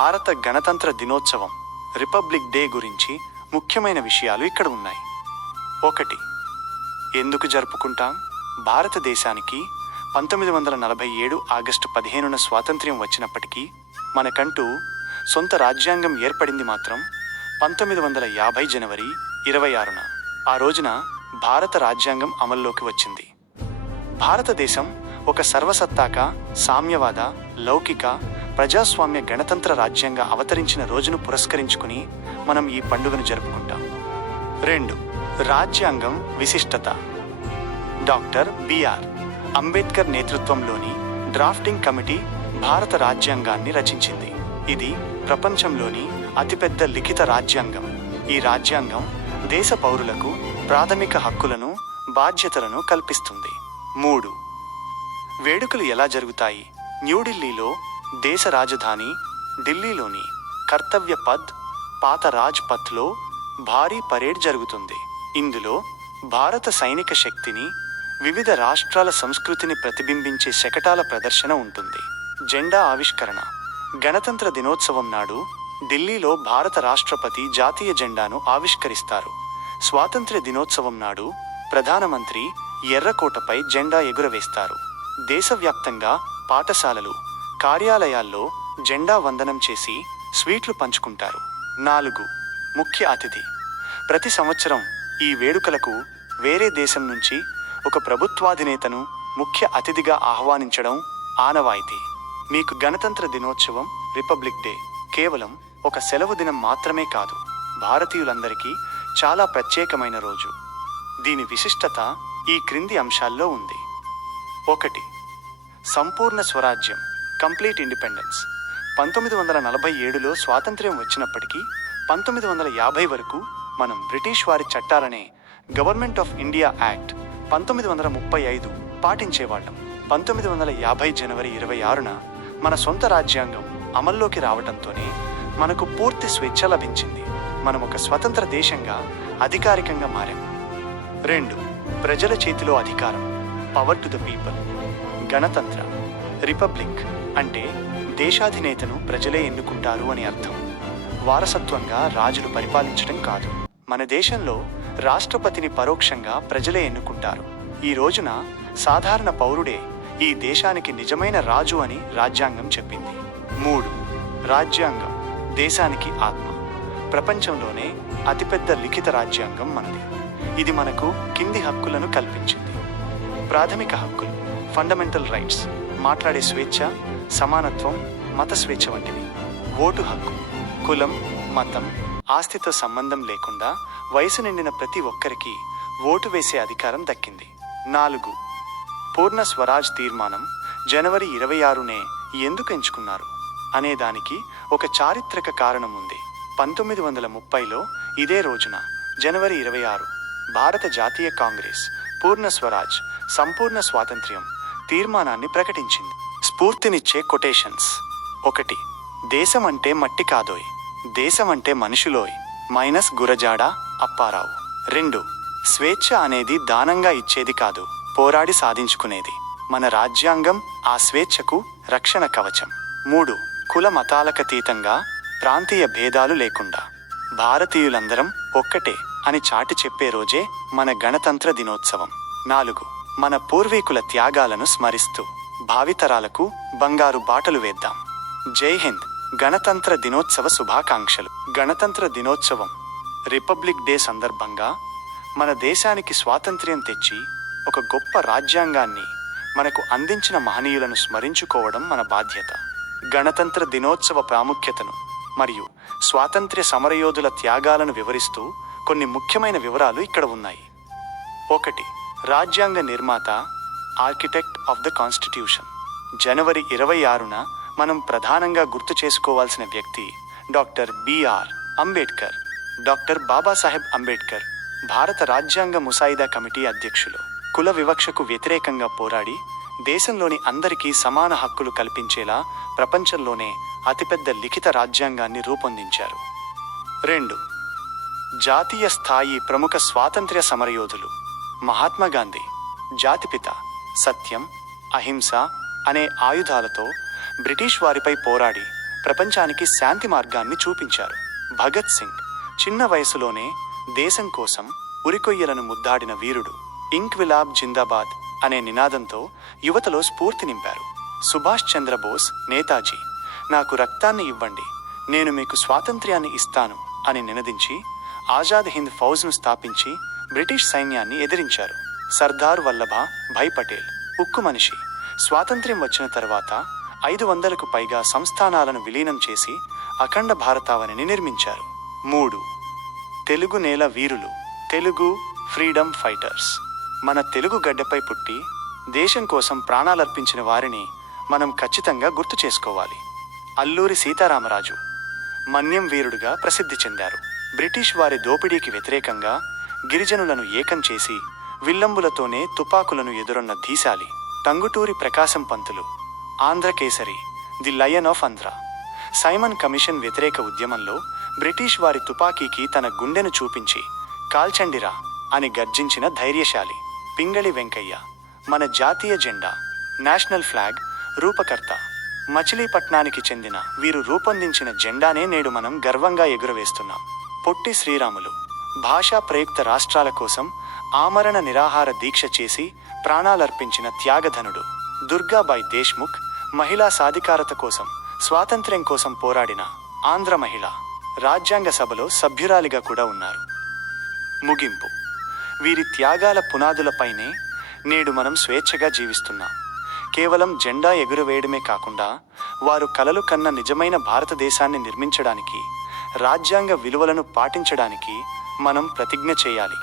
భారత గణతంత్ర దినోత్సవం రిపబ్లిక్ డే గురించి ముఖ్యమైన విషయాలు ఇక్కడ ఉన్నాయి. 1. ఎందుకు జరుపుకుంటాం? భారతదేశానికి 1947 ఆగస్టు 15న స్వాతంత్ర్యం వచ్చినప్పటికీ మనకంటూ సొంత రాజ్యాంగం ఏర్పడింది మాత్రం 1950 జనవరి 26న. ఆ రోజున భారత రాజ్యాంగం అమల్లోకి వచ్చింది. భారతదేశం ఒక సర్వసత్తాక, సామ్యవాద, లౌకిక, ప్రజాస్వామ్య గణతంత్ర రాజ్యంగా అవతరించిన రోజును పురస్కరించుకుని మనం ఈ పండుగను జరుపుకుంటాం. 2. రాజ్యాంగం విశిష్టత. డాక్టర్ బిఆర్ అంబేద్కర్ నేతృత్వంలోని డ్రాఫ్టింగ్ కమిటీ భారత రాజ్యాంగాన్ని రచించింది. ఇది ప్రపంచంలోని అతిపెద్ద లిఖిత రాజ్యాంగం. ఈ రాజ్యాంగం దేశ పౌరులకు ప్రాథమిక హక్కులను, బాధ్యతలను కల్పిస్తుంది. 3. వేడుకలు ఎలా జరుగుతాయి? న్యూఢిల్లీలో దేశ రాజధాని ఢిల్లీలోని కర్తవ్య పథ్, పాత రాజ్ పథ్లో భారీ పరేడ్ జరుగుతుంది. ఇందులో భారత సైనిక శక్తిని, వివిధ రాష్ట్రాల సంస్కృతిని ప్రతిబింబించే శకటాల ప్రదర్శన ఉంటుంది. జెండా ఆవిష్కరణ. గణతంత్ర దినోత్సవం నాడు ఢిల్లీలో భారత రాష్ట్రపతి జాతీయ జెండాను ఆవిష్కరిస్తారు. స్వాతంత్ర్య దినోత్సవం నాడు ప్రధానమంత్రి ఎర్రకోటపై జెండా ఎగురవేస్తారు. దేశవ్యాప్తంగా పాఠశాలలు, కార్యాలయాల్లో జెండా వందనం చేసి స్వీట్లు పంచుకుంటారు. 4. ముఖ్య అతిథి. ప్రతి సంవత్సరం ఈ వేడుకలకు వేరే దేశం నుంచి ఒక ప్రభుత్వాధినేతను ముఖ్య అతిథిగా ఆహ్వానించడం ఆనవాయితీ. మీకు గణతంత్ర దినోత్సవం, రిపబ్లిక్ డే కేవలం ఒక సెలవు దినం మాత్రమే కాదు, భారతీయులందరికీ చాలా ప్రత్యేకమైన రోజు. దీని విశిష్టత ఈ క్రింది అంశాల్లో ఉంది. 1. సంపూర్ణ స్వరాజ్యం, కంప్లీట్ ఇండిపెండెన్స్. 1947లో స్వాతంత్ర్యం వచ్చినప్పటికీ 1950 వరకు మనం బ్రిటిష్ వారి చట్టాలనే గవర్నమెంట్ ఆఫ్ ఇండియా యాక్ట్ 1935 పాటించేవాళ్ళం. 1950 జనవరి 26న మన సొంత రాజ్యాంగం అమల్లోకి రావడంతోనే మనకు పూర్తి స్వేచ్ఛ లభించింది. మనం ఒక స్వతంత్ర దేశంగా అధికారికంగా మారాం. 2. ప్రజల చేతిలో అధికారం, పవర్ టు ద పీపుల్. గణతంత్ర, రిపబ్లిక్ అంటే దేశాధినేతను ప్రజలే ఎన్నుకుంటారు అని అర్థం. వారసత్వంగా రాజులు పరిపాలించడం కాదు. మన దేశంలో రాష్ట్రపతిని పరోక్షంగా ప్రజలే ఎన్నుకుంటారు. ఈ రోజున సాధారణ పౌరుడే ఈ దేశానికి నిజమైన రాజు అని రాజ్యాంగం చెప్పింది. 3. రాజ్యాంగం దేశానికి ఆత్మ. ప్రపంచంలోనే అతిపెద్ద లిఖిత రాజ్యాంగం మనది. ఇది మనకు కింది హక్కులను కల్పించింది. ప్రాథమిక హక్కులు, ఫండమెంటల్ రైట్స్, మాట్లాడే స్వేచ్ఛ, సమానత్వం, మత స్వేచ్ఛ వంటివి. ఓటు హక్కు, కులం, మతం, ఆస్తితో సంబంధం లేకుండా వయసు నిండిన ప్రతి ఒక్కరికి ఓటు వేసే అధికారం దక్కింది. 4. పూర్ణ స్వరాజ్ తీర్మానం జనవరి 26నే ఎందుకు ఎంచుకున్నారు అనేదానికి ఒక చారిత్రక కారణం ఉంది. 1930లో ఇదే రోజున జనవరి 26 భారత జాతీయ కాంగ్రెస్ పూర్ణ స్వరాజ్, సంపూర్ణ స్వాతంత్ర్యం తీర్మానాన్ని ప్రకటించింది. స్ఫూర్తినిచ్చే కొటేషన్స్. 1. దేశం అంటే మట్టి కాదోయ్, దేశం అంటే మనుషులోయ్, మైనస్ గురజాడ అప్పారావు. 2. స్వేచ్ఛ అనేది దానంగా ఇచ్చేది కాదు, పోరాడి సాధించుకునేది. మన రాజ్యాంగం ఆ స్వేచ్ఛకు రక్షణ కవచం. 3. కుల మతాలకతీతంగా, ప్రాంతీయ భేదాలు లేకుండా భారతీయులందరం ఒక్కటే అని చాటి చెప్పే రోజే మన గణతంత్ర దినోత్సవం. 4. మన పూర్వీకుల త్యాగాలను స్మరిస్తూ భావితరాలకు బంగారు బాటలు వేద్దాం. జై హింద్. గణతంత్ర దినోత్సవ శుభాకాంక్షలు. గణతంత్ర దినోత్సవం, రిపబ్లిక్ డే సందర్భంగా మన దేశానికి స్వాతంత్ర్యం తెచ్చి ఒక గొప్ప రాజ్యాంగాన్ని మనకు అందించిన మహనీయులను స్మరించుకోవడం మన బాధ్యత. గణతంత్ర దినోత్సవ ప్రాముఖ్యతను మరియు స్వాతంత్ర్య సమరయోధుల త్యాగాలను వివరిస్తూ కొన్ని ముఖ్యమైన వివరాలు ఇక్కడ ఉన్నాయి. 1. రాజ్యాంగ నిర్మాత, ఆర్కిటెక్ట్ ఆఫ్ ద కాన్స్టిట్యూషన్. జనవరి 26న మనం ప్రధానంగా గుర్తు చేసుకోవాల్సిన వ్యక్తి doctor B R Ambedkar. Doctor Babasaheb Ambedkar భారత రాజ్యాంగ ముసాయిదా కమిటీ అధ్యక్షులు. కుల వివక్షకు వ్యతిరేకంగా పోరాడి దేశంలోని అందరికీ సమాన హక్కులు కల్పించేలా ప్రపంచంలోనే అతిపెద్ద లిఖిత రాజ్యాంగాన్ని రూపొందించారు. 2. జాతీయ స్థాయి ప్రముఖ స్వాతంత్ర్య సమరయోధులు. మహాత్మా గాంధీ జాతిపిత. సత్యం, అహింస అనే ఆయుధాలతో బ్రిటిష్ వారిపై పోరాడి ప్రపంచానికి శాంతి మార్గాన్ని చూపించారు. భగత్ సింగ్ చిన్న వయసులోనే దేశం కోసం ఉరికొయ్యలను ముద్దాడిన వీరుడు. ఇంక్విలాబ్ జిందాబాద్ అనే నినాదంతో యువతలో స్ఫూర్తి నింపారు. సుభాష్ చంద్రబోస్ నేతాజీ, నాకు రక్తాన్ని ఇవ్వండి, నేను మీకు స్వాతంత్ర్యాన్ని ఇస్తాను అని నినదించి ఆజాద్ హింద్ ఫౌజ్ను స్థాపించి బ్రిటిష్ సైన్యాన్ని ఎదిరించారు. సర్దార్ వల్లభాయ్ పటేల్ ఉక్కు మనిషి. స్వాతంత్ర్యం వచ్చిన తర్వాత 500కు పైగా సంస్థానాలను విలీనం చేసి అఖండ భారతావనిని నిర్మించారు. 3. తెలుగు నేల వీరులు, తెలుగు ఫ్రీడమ్ ఫైటర్స్. మన తెలుగు గడ్డపై పుట్టి దేశం కోసం ప్రాణాలర్పించిన వారిని మనం ఖచ్చితంగా గుర్తు చేసుకోవాలి. అల్లూరి సీతారామరాజు మన్యం వీరుడుగా ప్రసిద్ధి చెందారు. బ్రిటిష్ వారి దోపిడీకి వ్యతిరేకంగా గిరిజనులను ఏకం చేసి విల్లంబులతోనే తుపాకులను ఎదురొన్న ధీశాలి. Tanguturi Prakasam Pantulu Andhra Kesari, the lion of Andhra. Simon Commission వ్యతిరేక ఉద్యమంలో బ్రిటిష్ వారి తుపాకీకి తన గుండెను చూపించి కాల్చండిరా అని గర్జించిన ధైర్యశాలి. పింగళి వెంకయ్య మన జాతీయ జెండా నేషనల్ ఫ్లాగ్ రూపకర్త. మచిలీపట్నానికి చెందిన వీరు రూపొందించిన జెండానే నేడు మనం గర్వంగా ఎగురవేస్తున్నాం. పొట్టి శ్రీరాములు భాషా ప్రయుక్త రాష్ట్రాల కోసం ఆమరణ నిరాహార దీక్ష చేసి ప్రాణాలర్పించిన త్యాగధనుడు. దుర్గాబాయ్ దేశ్ముఖ్ మహిళా సాధికారత కోసం స్వాతంత్ర్యం కోసం పోరాడిన ఆంధ్ర మహిళ. రాజ్యాంగ సభలో సభ్యురాలిగా కూడా ఉన్నారు. ముగింపు. వీరి త్యాగాల పునాదులపైనే నేడు మనం స్వేచ్ఛగా జీవిస్తున్నాం. కేవలం జెండా ఎగురవేయడమే కాకుండా వారు కలలు కన్న నిజమైన భారతదేశాన్ని నిర్మించడానికి, రాజ్యాంగ విలువలను పాటించడానికి మనం ప్రతిజ్ఞ చేయాలి.